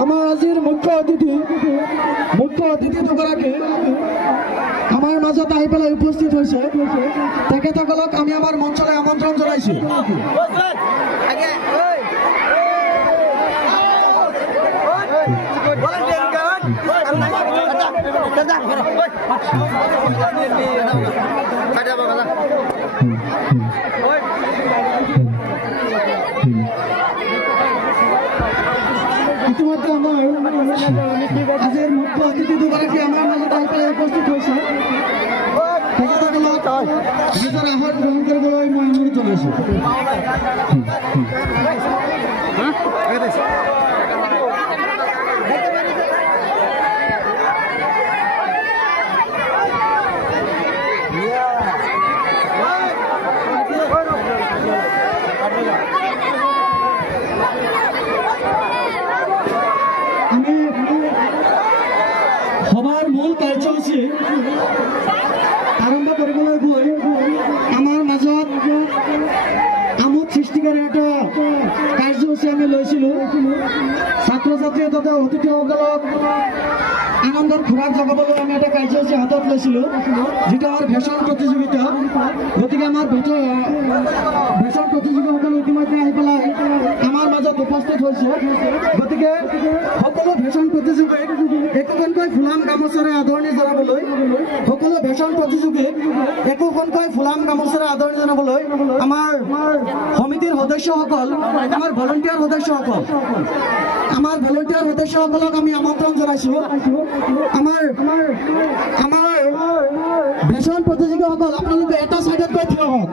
আমাৰ আজিৰ মুখ্য অতিথি দুগৰাকী আমাৰ মাজত আহি পেলাই উপস্থিত হৈছে তেখেতসকলক আমি আমাৰ মঞ্চলৈ আমন্ত্ৰণ জনাইছো ইতিমধ্যে আমাৰ আজিৰ মুখ্য অতিথি দুগৰাকী আমাৰ মাজত আহি পেলাই উপস্থিত হৈছে তেখেতসকলক নিজৰ আহাৰ গ্ৰহণ কৰিবলৈ মই অনুৰোধ জনাইছোঁ সভাৰ মূল কাৰ্যসূচী আৰম্ভ কৰিবলৈ গৈ আমাৰ মাজত আমোদ সৃষ্টিকাৰী এটা কাৰ্যসূচী আমি লৈছিলোঁ ছাত্ৰ ছাত্ৰী তথা অতিথিসকলক আনন্দৰ খোৰাক জগাবলৈ আমি এটা কাৰ্যসূচী হাতত লৈছিলোঁ যিটো আমাৰ ভেষণ প্ৰতিযোগিতা গতিকে আমাৰ ভেষণ প্ৰতিযোগীসকল ইতিমধ্যে আহি পেলাই আমাৰ মাজত উপস্থিত হৈছে গতিকে সকলো ভেষণ প্ৰতিযোগীক একোখনকৈ ফুলাম গামোচাৰে আদৰণি জনাবলৈ সকলো ভেষণ প্ৰতিযোগীক একোখনকৈ ফুলাম গামোচাৰে আদৰণি জনাবলৈ আমাৰ সমিতিৰ সদস্যসকল আমাৰ ভলণ্টিয়াৰ সদস্যসকলক আমি আমন্ত্ৰণ জনাইছোঁ আমাৰ ভেষণ প্ৰতিযোগীসকল আপোনালোকে এটা চাইডত গৈ থিয় হওক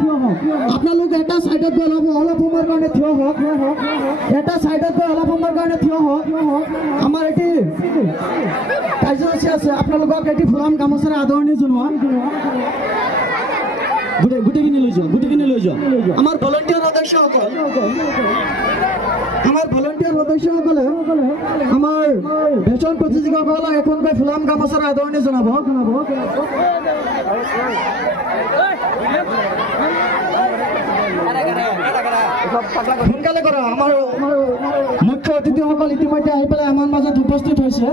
আপোনালোকে এটা চাইডত গৈ অলপ সময়ৰ কাৰণে থিয় হওক এটা চাইডত গৈ অলপ সময়ৰ কাৰণে থিয় হওক আমাৰ এটি কাৰ্যসূচী আছে আপোনালোকক এটি ফুলাম গামোচাৰে আদৰণি জনোৱা গোটেইখিনি লৈ যোৱা আমাৰ ভলণ্টিয়াৰ সদস্যসকলে আমাৰ ভেষণ প্ৰতিযোগীসকলক এখনকৈ ফুলাম গামোচাৰে আদৰণি জনাব সোনকালে কৰা আমাৰ মুখ্য অতিথিসকল ইতিমধ্যে আহি পেলাই আমাৰ মাজত উপস্থিত হৈছে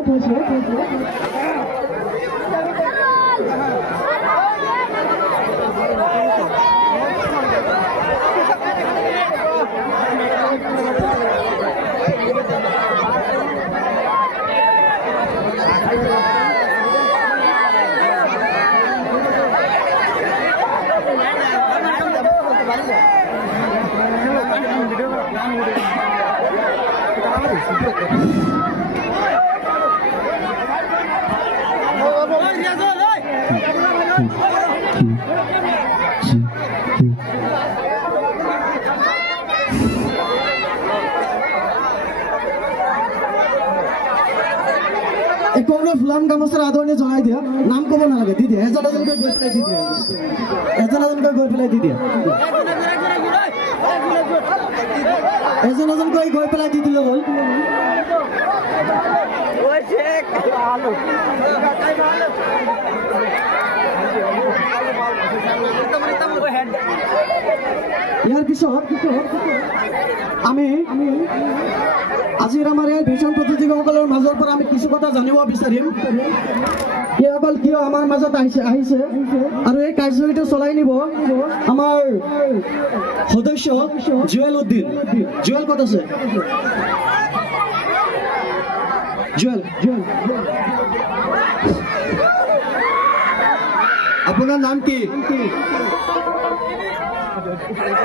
ফুলাম গামোচাৰ আদৰণি জনাই দিয়া নাম ক'ব নালাগে দি দিয়া এজন এজনকৈ গৈ পেলাই দি দিলে হ'ল ইয়াৰ পিছত আমি আজিৰ আমাৰ এই ভেষণ প্ৰতিযোগীসকলৰ মাজৰ পৰা আমি কিছু কথা জানিব বিচাৰিম সেইসকল কিয় আমাৰ মাজত আহিছে আৰু এই কাৰ্যসূচীটো চলাই নিব আমাৰ সদস্য জুৱেল উদ্দিন জুৱেল ক'ত আছে জুৱেল আপোনাৰ নাম কি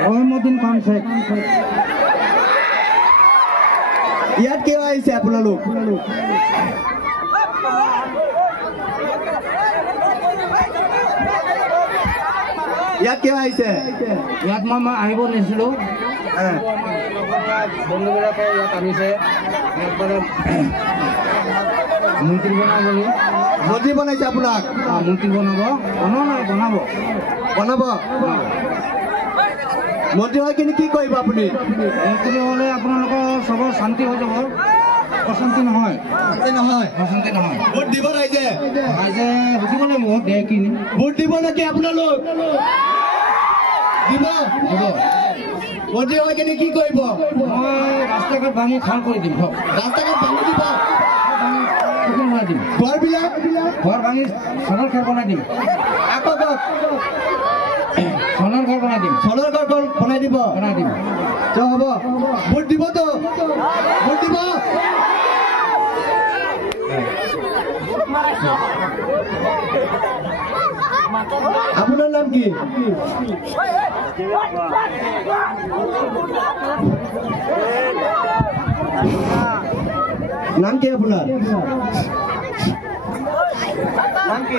মহম্মদিন খান শেখ ইয়াত কিয় আহিছে আপোনালোক ইয়াত কিয় আহিছে ইয়াত মই আহিব নিছিলোঁ বন্ধুবিলাকে ইয়াত আনিছে ইয়াত মানে মন্ত্ৰী বনাবলৈ মন্ত্ৰী বনাইছে আপোনাক মন্ত্ৰী বনাব মন্ত্ৰী হৈ কিনে কি কৰিব আপুনি মন্ত্ৰী হ'লে আপোনালোকৰ চবৰ শান্তি হৈ যাব অশান্তি নহয় ভোট দিব ৰাইজে সুধিব লাগিব দে কিনি ভোট দিব নেকি আপোনালোক দিব মন্ত্ৰী হৈ কিনে কি কৰিব মই ৰাস্তা ঘাট ভাঙি খাল কৰি দিম ৰাস্তা ঘাট ভাঙি দিব বনাই দিম ঘৰ ভাঙি সোণৰ ঘৰ বনাই দিম আকৌ কওক সোণৰ ঘৰ বনাই দিম বনাই দিব হ'ব ভোট দিবতো ভোট দিব আপোনাৰ নাম কি নাম কি আপোনাৰ নাম কি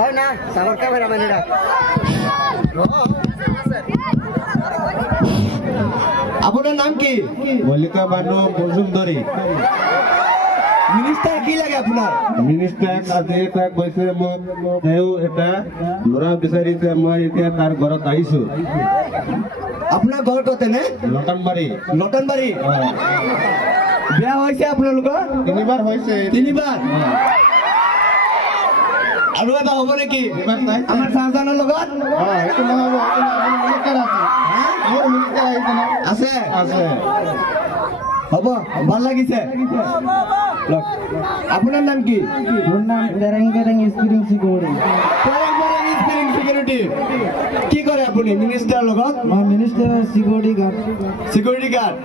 হয় না সাগরকা ভাই রামানেরা আপনার নাম কি মল্লিকা বানু মজুমদারি মিনিস্টার কি লাগে আপনার মিনিস্টার আজি এটা কৈছে মোক তেওঁ এটা ল'ৰা বিচাৰিছে মই এতিয়া তাৰ ঘৰত আহিছো আপনাৰ ঘৰ কত নে লটনবাড়ি বিয়া হয়েছে আপোনালোকৰ তিনিবাৰ হৈছে তিনিবাৰ আৰু এটা হ'ব নেকি আমাৰ চাহজানৰ লগত এইটো নহ'ব আছে আছে হ'ব ভাল লাগিছে আপোনাৰ নাম কি মোৰ নাম স্পিৰিং সিকিউৰিটি কি কৰে আপুনি মিনিষ্টাৰৰ লগত মই মিনিষ্টাৰ সিকিউৰিটি গাৰ্ড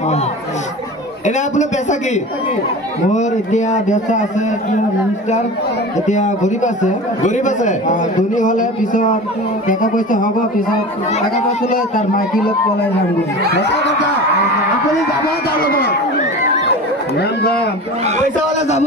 এনে আপোনাৰ পেচা কি মোৰ এতিয়া ব্যৱস্থা আছে মিনিষ্টাৰ এতিয়া গৰীব আছে ধনী হ'লে পিছত টকা পইচা হ'ব পিছত টকা পইচা লৈ তাৰ মাইকী লগ পলাই যাম আপুনি যাব তাৰ লগত পইচা হ'লে যাব